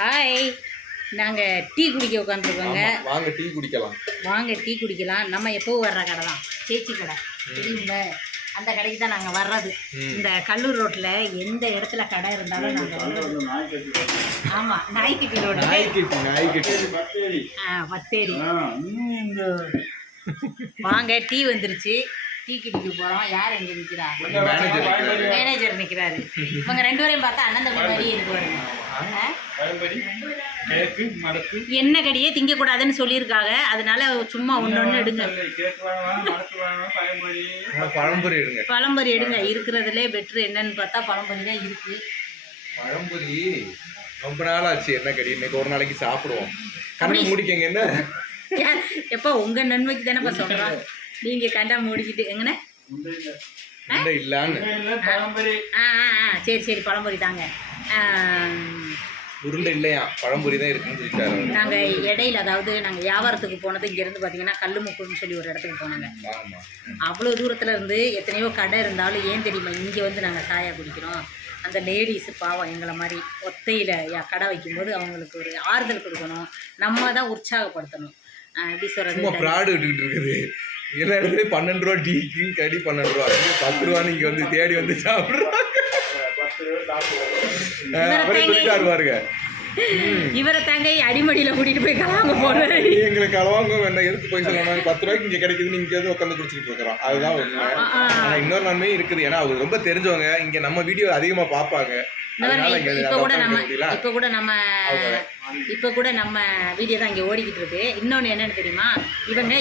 Hi, நாங்கள் tea குடிக்க உட்காந்துருக்கோங்க. வாங்க டீ குடிக்கலாம். வாங்க டீ குடிக்கலாம். நம்ம எப்போவும் வர்ற கடை தான், சேச்சி கடை தெரியுங்கள. அந்த கடைக்கு தான் நாங்கள் வர்றது. இந்த கல்லூர் ரோட்டில் எந்த இடத்துல கடை இருந்தாலும் நாங்கள் ஆமாம், நாய்க்குட்டி ரோடு, பத்தேரி. வாங்க டீ வந்துருச்சு, டீ குடிக்க போகிறோம். யார் எங்கே நிற்கிறா? மேனேஜர் நிற்கிறாரு. இவங்க ரெண்டு பேரையும் பார்த்தா அண்ணன் தம்பி மாதிரியே இருக்குவாருங்க. என்ன கடியே திங்கக்கூடாதுன்னு சொல்லியிருக்காங்க, அதனால சும்மா ஒன்று எடுங்க. பழம்பொரி எடுங்க. இருக்கிறதுலே பெட்ரு என்னன்னு பார்த்தா பழம்பொரி தான் இருக்கு. பழம்பொரி ரொம்ப நாள் ஆச்சு. என்ன கடி இன்னைக்கு ஒரு நாளைக்கு சாப்பிடுவோம். கண்ணை மூடிக்கங்க. என்ன எப்போ உங்க நன்மைக்கு தானேப்பா சொல்றோம். நீங்க கண்டா மூடிக்கிட்டு எங்கண்ணே சரி சரி பழம்பொரி தாங்க. உருண்டை இல்லையா, பழம்பொரி தான் இருக்குன்னு சொல்லிட்டாரு. நாங்கள் இடையில, அதாவது நாங்கள் வியாபாரத்துக்கு போனது இங்கேருந்து பார்த்தீங்கன்னா கல்லுமுக்குன்னு சொல்லி ஒரு இடத்துக்கு போனாங்க. அவ்வளோ தூரத்தில் இருந்து எத்தனையோ கடை இருந்தாலும் ஏன் தெரியுமா இங்கே வந்து நாங்கள் சாயா குடிக்கிறோம். அந்த லேடிஸு பாவம் எங்களை மாதிரி ஒத்தையில் கடை வைக்கும்போது அவங்களுக்கு ஒரு ஆறுதல் கொடுக்கணும், நம்ம தான் உற்சாகப்படுத்தணும். எப்படி சொல்கிறது, ப்ராடு விட்டுக்கிட்டு இருக்குது. எல்லா இடத்துலையும் 12 ரூபா டீக்கு கடி 12 ரூபா, 10 ரூபான்னு இங்கே வந்து தேடி வந்து சாப்பிட்றாங்க. பாருங்க, இவரை தாங்க அடிமடியில் கூட்டிட்டு போய் கலவாங்க போறேன். எங்களுக்கு கலவாங்க வேண்டாம், எதுக்கு போய் சொல்லணும். 10 ரூபாய்க்கு இங்கே கிடைக்குதுன்னு இங்கே வந்து உட்காந்து குடிச்சிட்டு இருக்கிறோம். அதுதான் உண்மை. ஆனால் இன்னொரு நன்மையும் இருக்குது. ஏன்னா அவர் ரொம்ப தெரிஞ்சவங்க, இங்கே நம்ம வீடியோ அதிகமாக பார்ப்பாங்க. இப்போ கூட நம்ம வீடியோ தான் இங்கே ஓடிக்கிட்டு இருக்கு. இன்னொன்று என்னென்னு தெரியுமா, இவங்க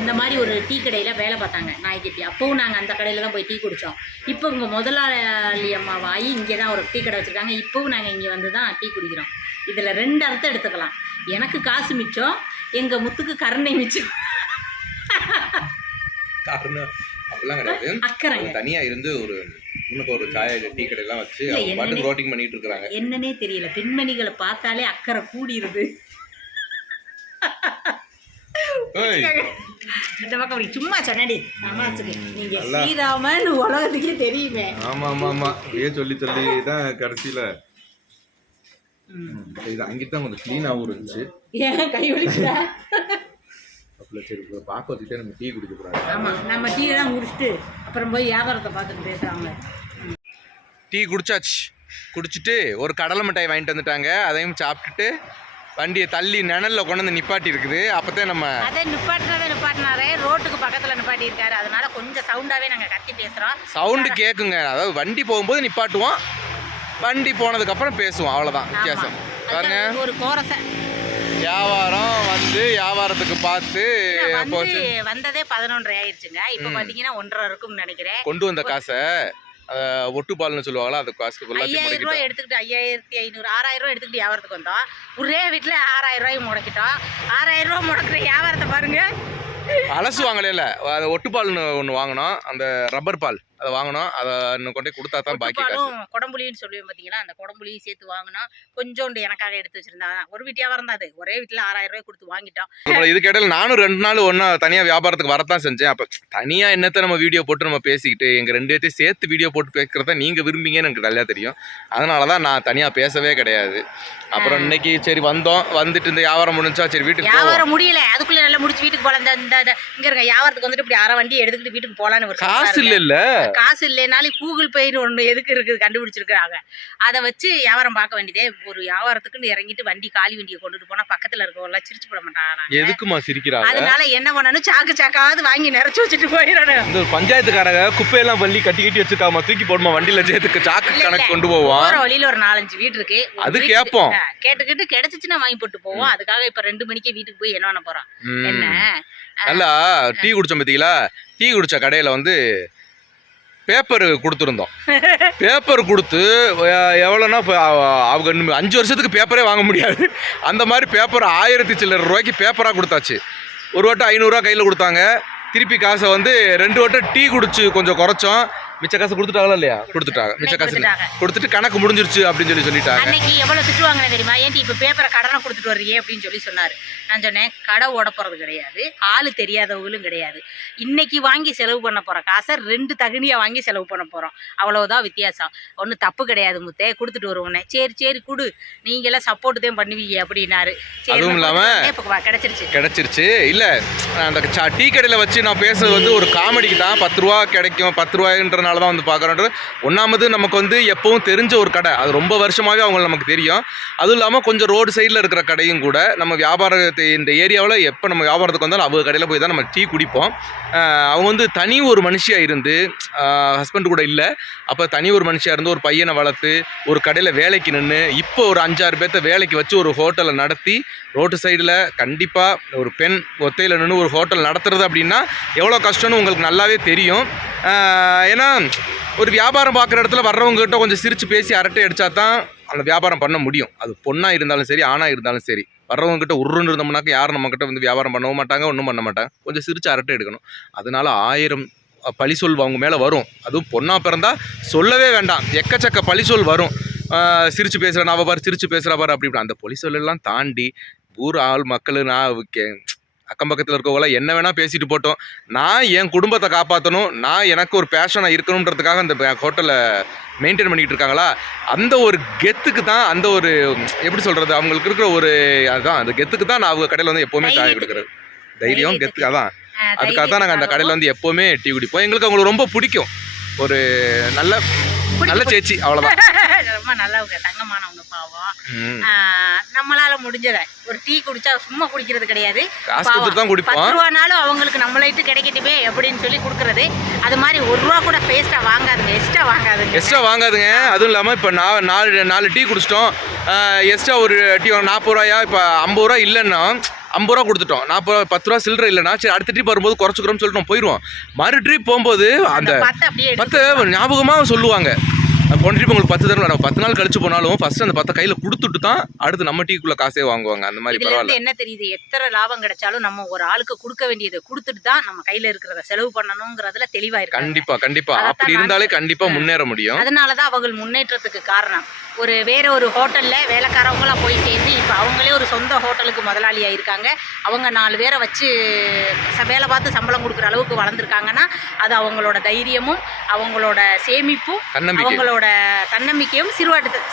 இந்த மாதிரி ஒரு டீ கடையில் வேலை பார்த்தாங்க, நாய்க்குட்டி. அப்போவும் நாங்கள் அந்த கடையில் தான் போய் டீ குடித்தோம். இப்போ இவங்க முதலாளி அம்மாவாகி இங்கே தான் ஒரு டீ கடை வச்சுருக்காங்க. இப்போவும் நாங்கள் இங்கே வந்து தான் டீ குடிக்கிறோம். இதில் 2 அர்த்தம் எடுத்துக்கலாம். எனக்கு காசு மிச்சம், எங்கள் முத்துக்கு கருணை மிச்சம். அப்படிலாம் கிடையாது. அக்கறை தனியா இருந்து ஒரு முன்னுக்கு ஒரு சாய டீ கடையெல்லாம் வச்சு பாட்டு ரோட்டிங் பண்ணிட்டு இருக்காங்க. என்னன்னே தெரியல, பெண்மணிகளை பார்த்தாலே அக்கறை கூடிருது. இந்த பக்கம் சும்மா சொன்னடி, நீங்க ஸ்ரீராமன் உலகத்துக்கே தெரியுமே. ஆமா ஆமா ஆமா, அப்படியே சொல்லி சொல்லி தான் கடைசியில இது அங்கிட்ட கொஞ்சம் கிளீனாகவும் இருந்துச்சு. ஏன் கை வலிக்குதா? சரி, பார்க்க வச்சுட்டே நம்ம டீ குடிக்க போகிறாங்க. ஆமாம், நம்ம டீ எல்லாம் குடிச்சிட்டு அப்புறம் போய் வியாபாரத்தை பார்த்துட்டு பேசுவாங்க. டீ குடிச்சாச்சு. குடிச்சிட்டு ஒரு கடலை மிட்டாய் வாங்கிட்டு வந்துட்டாங்க. அதையும் சாப்பிட்டுட்டு வண்டியை தள்ளி நிழலில் கொண்டு வந்து நிப்பாட்டி இருக்குது. அப்போதான் நம்ம அதை நிப்பாட்டினாரே ரோட்டுக்கு பக்கத்தில் நிப்பாட்டி இருக்காரு. அதனால கொஞ்சம் சவுண்டாகவே நாங்கள் கத்தி பேசுகிறோம். சவுண்டு கேட்குங்க. அதாவது வண்டி போகும்போது நிப்பாட்டுவோம், வண்டி போனதுக்கப்புறம் பேசுவோம், அவ்வளோதான் வித்தியாசம். பாருங்க, ஒரு கோரசை வியாபாரம் வந்து வியாபாரத்துக்கு பார்த்து வந்ததே 11:30 ஆயிடுச்சுங்க. இப்போ பார்த்தீங்கன்னா 1:30 இருக்கும்னு நினைக்கிறேன். கொண்டு வந்த காசை ஒட்டுப்பால்னு சொல்லுவாங்களா, அந்த காசுக்கு 5000 ரூபாய் எடுத்துக்கிட்டு 5500 6000 ரூபாய் எடுத்துக்கிட்டு வியாபாரத்துக்கு வந்தோம். ஒரே வீட்டில் 6000 ரூபாய் முடக்கிட்டோம். 6000 ரூபாய் முடக்கிற வியாபாரத்தை பாருங்க. அலசுவாங்களே இல்லை, அதை ஒட்டுப்பால்னு ஒன்று வாங்கினோம், அந்த ரப்பர் பால் அதை வாங்கினோம். அதை இன்னும் கொண்டு கொடுத்தா தான் பாக்கி காசு. குடம்புளின்னு சொல்லுவேன் பார்த்தீங்கன்னா, அந்த குடம்புளியும் சேர்த்து வாங்கினோம். கொஞ்சோண்டு எனக்காக எடுத்து வச்சிருந்தாங்க. ஒரு வீட்டு வியாபாரம் தான் அது. ஒரே வீட்டில் 6000 ரூபாய் கொடுத்து வாங்கிட்டோம். இதுக்கு இடையில நானும் 2 நாள் ஒன்றா தனியாக வியாபாரத்துக்கு வரத்தான் செஞ்சேன். அப்போ தனியாக என்னத்தை நம்ம வீடியோ போட்டு நம்ம பேசிக்கிட்டு எங்கள் 2 பேர்த்தையும் சேர்த்து வீடியோ போட்டு பேசுகிறத நீங்கள் விரும்பிங்கன்னு எனக்கு நல்லா தெரியும். அதனால தான் நான் தனியாக பேசவே கிடையாது. அப்புறம் இன்னைக்கு சரி வந்தோம், வந்துட்டு இந்த வியாபாரம் முடிஞ்சா சரி வீட்டுக்கு வியாபாரம் முடியல, அதுக்குள்ளே நல்லா முடிச்சு வீட்டுக்கு போகலாம். இந்த இங்கே இருக்க வியாபாரத்துக்கு வந்துட்டு இப்படி 1/2 வண்டி எடுத்துக்கிட்டு வீட்டுக்கு போகலான்னு ஒரு காசு இல்லை. காசு இல்லைனாலும் கூகுள் பேன்னு ஒன்று எதுக்கு இருக்குது கண்டுபிடிச்சிருக்கிறாங்க. அதை வச்சு வியாபாரம் பார்க்க வேண்டியதே. ஒரு வியாபாரத்துக்குன்னு இறங்கிட்டு வண்டி காலி வண்டியை கொண்டுட்டு போனால் பக்கத்தில் இருக்கவங்களாம் சிரிச்சு போட மாட்டாங்க. எதுக்குமா சிரிக்கிறாங்க? அதனால என்ன பண்ணணும், சாக்காவது வாங்கி நிறைச்சு வச்சுட்டு போயிடணும். இந்த பஞ்சாயத்துக்காரங்க குப்பையெல்லாம் வள்ளி கட்டி வச்சுக்காம தூக்கி போடுமா வண்டியில சேர்த்துக்கு சாக்கு கணக்கு கொண்டு போவோம். போகிற வழியில் ஒரு 4-5 வீடு இருக்கு, அது கேட்போம். கேட்டுக்கிட்டு கிடைச்சிச்சுன்னா வாங்கி போட்டு போவோம். அதுக்காக இப்போ 2 மணிக்கே வீட்டுக்கு போய் என்ன பண்ண போகிறோம்? என்ன நல்லா டீ குடிச்சோம் பார்த்தீங்களா? டீ குடிச்ச கடையில் வந்து பேப்பர் கொடுத்துருந்தோம். பேப்பர் கொடுத்து எவ்வளோன்னா அவங்க 5 வருஷத்துக்கு பேப்பரே வாங்க முடியாது. அந்த மாதிரி பேப்பர் 1000 சில்லற ரூபாய்க்கு பேப்பராக கொடுத்தாச்சு. ஒரு வட்டம் 500 ரூபா கையில் கொடுத்தாங்க. திருப்பி காசை வந்து 2 வட்டம் டீ குடிச்சு கொஞ்சம் குறைச்சோம். மிச்ச காசு கொடுத்துட்டாங்களா இல்லையா? கொடுத்துட்டாங்க. மிச்ச காசு கொடுத்துட்டு கணக்கு முடிஞ்சிருச்சு அப்படின்னு சொல்லிட்டாங்க. அன்னைக்கு எவ்வளவு திட்டுவாங்கன்னு தெரியுமா? ஏன்டி இப்ப பேப்பரை கடனை கொடுத்துட்டு வர்றியே அப்படின்னு சொன்னாரு. நான் சொன்னேன், கடை ஓட போறது கிடையாது, ஆளு தெரியாதவங்களும் கிடையாது. இன்னைக்கு வாங்கி செலவு பண்ண போற காசை 2 தகுதியா வாங்கி செலவு பண்ண போறோம், அவ்வளவுதான் வித்தியாசம். ஒன்றும் தப்பு கிடையாது முத்தே, கொடுத்துட்டு வருவோன்னே. சரி குடு, நீங்க எல்லாம் சப்போர்ட் தான் பண்ணுவீங்க அப்படின்னாரு. அதுவும் இல்லாம கிடைச்சிருச்சு. இல்ல அந்த டீ கடையில வச்சு நான் பேசுறது வந்து ஒரு காமெடிக்கு தான். 10 ரூபா கிடைக்கும், 10 ரூபாய்ன்றனால தான் வந்து பார்க்குறோன்றது. ஒன்றாமது நமக்கு வந்து எப்பவும் தெரிஞ்ச ஒரு கடை, அது ரொம்ப வருஷமாகவே அவங்க நமக்கு தெரியும். அதுவும் இல்லாமல் கொஞ்சம் ரோடு சைடில் இருக்கிற கடையும் கூட. நம்ம வியாபாரத்தை இந்த ஏரியாவில் எப்போ நம்ம வியாபாரத்துக்கு வந்தாலும் அவங்க கடையில் போய் தான் நம்ம டீ குடிப்போம். அவங்க வந்து தனி ஒரு மனுஷியாக இருந்து, ஹஸ்பண்ட் கூட இல்லை, அப்போ தனி ஒரு மனுஷியாக இருந்து ஒரு பையனை வளர்த்து ஒரு கடையில் வேலைக்கு நின்று இப்போ ஒரு 5-6 பேர்த்த வேலைக்கு வச்சு ஒரு ஹோட்டலை நடத்தி ரோட்டு சைடில் கண்டிப்பாக ஒரு பெண் ஒத்தையில் நின்று ஒரு ஹோட்டல் நடத்துறது அப்படின்னா எவ்வளோ கஷ்டம்னு உங்களுக்கு நல்லாவே தெரியும். ஏன்னா ஒரு வியாபாரம் பார்க்குற இடத்துல வர்றவங்ககிட்ட கொஞ்சம் சிரித்து பேசி அரட்டை அடித்தா தான் அந்த வியாபாரம் பண்ண முடியும். அது பொண்ணாக இருந்தாலும் சரி, ஆணாக இருந்தாலும் சரி. வர்றவங்ககிட்ட உருன்னு இருந்தோம்னாக்க யாரும் நம்மக்கிட்ட வந்து வியாபாரம் பண்ணவும் மாட்டாங்க, ஒன்றும் பண்ண மாட்டாங்க. கொஞ்சம் சிரித்து அரட்டை எடுக்கணும். அதனால 1000 பழி சொல் அவங்க மேலே வரும். அதுவும் பொண்ணாக பிறந்தா சொல்லவே வேண்டாம், எக்கச்சக்க பழி சொல் வரும். சிரித்து பேசுகிறேன் அவ பாரு, சிரித்து பேசுகிறா பாரு அப்படி இப்படி. அந்த பழி சொல்லெல்லாம் தாண்டி ஊர் ஆள் மக்கள் அக்கம் பக்கத்தில் இருக்கவங்களாம் என்ன வேணால் பேசிட்டு போட்டோம். நான் என் குடும்பத்தை காப்பாற்றணும், நான் எனக்கு ஒரு பேஷனாக இருக்கணுன்றதுக்காக அந்த ஹோட்டலை மெயின்டைன் பண்ணிக்கிட்டு இருக்காங்களா, அந்த ஒரு கெத்துக்கு தான், அந்த ஒரு எப்படி சொல்கிறது, அவங்களுக்கு இருக்கிற ஒரு அதுதான், அந்த கெத்துக்கு தான் நான் அவங்க கடையில் வந்து எப்போவுமே சாய் கொடுக்குறது. தைரியம் கெத்துக்காக தான். அதுக்காக தான் நாங்கள் அந்த கடையில் வந்து எப்போவுமே டீ குடிப்போம். எங்களுக்கு அவங்களுக்கு ரொம்ப பிடிக்கும். ஒரு நல்ல சேச்சி, அவ்வளோதான். ரொம்ப நல்லவங்க, தங்கமானவங்க, பாவம். நம்மளால முடிஞ்சதை ஒரு டீ குடிச்சா சும்மா குடிக்கிறது கிடையாது, 10 ரூபானாலும் அவங்களுக்கு நம்மளைட்டு கிடைக்கட்டுமே அப்படின்னு சொல்லி கொடுக்குறது. அது மாதிரி 1 ரூபா கூட வேஸ்ட்டாக வாங்காதுங்க, எக்ஸ்ட்ரா வாங்காதுங்க. அதுவும் இல்லாமல் இப்போ 4 டீ குடிச்சிட்டோம், எக்ஸ்ட்ரா ஒரு டீ 40 ரூபாயா, இப்போ 50 ரூபா இல்லைன்னா 50 ரூபா கொடுத்துட்டோம், 10 ரூபா சில்லறை இல்லைன்னா சரி அடுத்த ட்ரிப் வரும்போது குறைச்சிக்கிறோம்னு சொல்லிட்டு போயிடுவோம். மறு ட்ரிப் போகும்போது அந்த 10 ஞாபகமாக சொல்லுவாங்க. போன ட்ரிப் உங்களுக்கு 10 தடவை, 10 நாள் கழிச்சு போனாலும் ஃபர்ஸ்ட் அந்த 10 கையில் கொடுத்துட்டு தான் அடுத்து நம்ம டீக்குள்ள காசே வாங்குவாங்க. அந்த மாதிரி பரவாயில்ல. என்ன தெரியுது, எத்தனை லாபம் கிடைச்சாலும் நம்ம ஒரு ஆளுக்கு கொடுக்க வேண்டியதை கொடுத்துட்டு தான் நம்ம கையில இருக்கிறத செலவு பண்ணணுங்கிறதுல தெளிவா இருக்கு. கண்டிப்பா அப்படி இருந்தாலே கண்டிப்பா முன்னேற முடியும். அதனாலதான் அவங்க முன்னேற்றத்துக்கு காரணம். வேற ஒரு ஹோட்டல்ல வேலைக்காரவங்களாம் போய் சேர்ந்து இப்போ அவங்களே ஒரு சொந்த ஹோட்டலுக்கு முதலாளியாக இருக்காங்க. அவங்க 4 பேரை வச்சு வேலை பார்த்து சம்பளம் கொடுக்குற அளவுக்கு வளர்ந்துருக்காங்கன்னா அது அவங்களோட தைரியமும், அவங்களோட சேமிப்பும், அவங்களோட தன்னம்பிக்கையும்,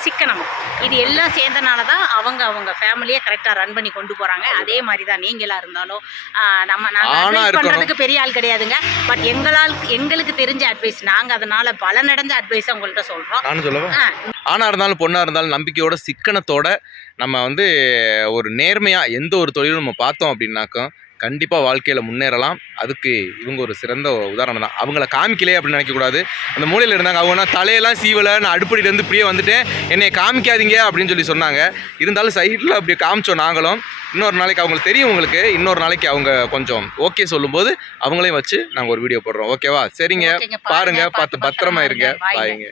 சிக்கனமும், இது எல்லாம் சேர்ந்தனால தான் அவங்க ஃபேமிலியை கரெக்டாக ரன் பண்ணி கொண்டு போகிறாங்க. அதே மாதிரி தான் நீங்களா இருந்தாலும் நாங்கள் பண்ணுறதுக்கு பெரிய ஆள் கிடையாதுங்க. பட் எங்களுக்கு தெரிஞ்ச அட்வைஸ், நாங்கள் அதனால பலனடைஞ்ச அட்வைஸை உங்கள்கிட்ட சொல்கிறோம். ஆணாக இருந்தாலும் பொண்ணாக இருந்தாலும் நம்பிக்கையோட சிக்கனத்தோட நம்ம வந்து ஒரு நேர்மையாக எந்த ஒரு தொழிலும் நம்ம பார்த்தோம் அப்படின்னாக்கா கண்டிப்பாக வாழ்க்கையில் முன்னேறலாம். அதுக்கு இவங்க ஒரு சிறந்த உதாரணம் தான். அவங்கள காமிக்கலையே அப்படின்னு நினைக்கக்கூடாது. அந்த மூலையில் இருந்தாங்க, அவங்க தலையெல்லாம் சீவலை, நான் அடுப்படியிலேருந்து இப்படியே வந்துட்டேன், என்னை காமிக்காதீங்க அப்படின்னு சொல்லி சொன்னாங்க. இருந்தாலும் சைட்டில் அப்படி காமிச்சோம் நாங்களும். இன்னொரு நாளைக்கு அவங்களுக்கு தெரியும், உங்களுக்கு இன்னொரு நாளைக்கு அவங்க கொஞ்சம் ஓகே சொல்லும்போது அவங்களையும் வச்சு நாங்கள் ஒரு வீடியோ போடுறோம். ஓகேவா? சரிங்க, பாருங்கள், பார்த்து பத்திரமா இருங்க. பாய்ங்க.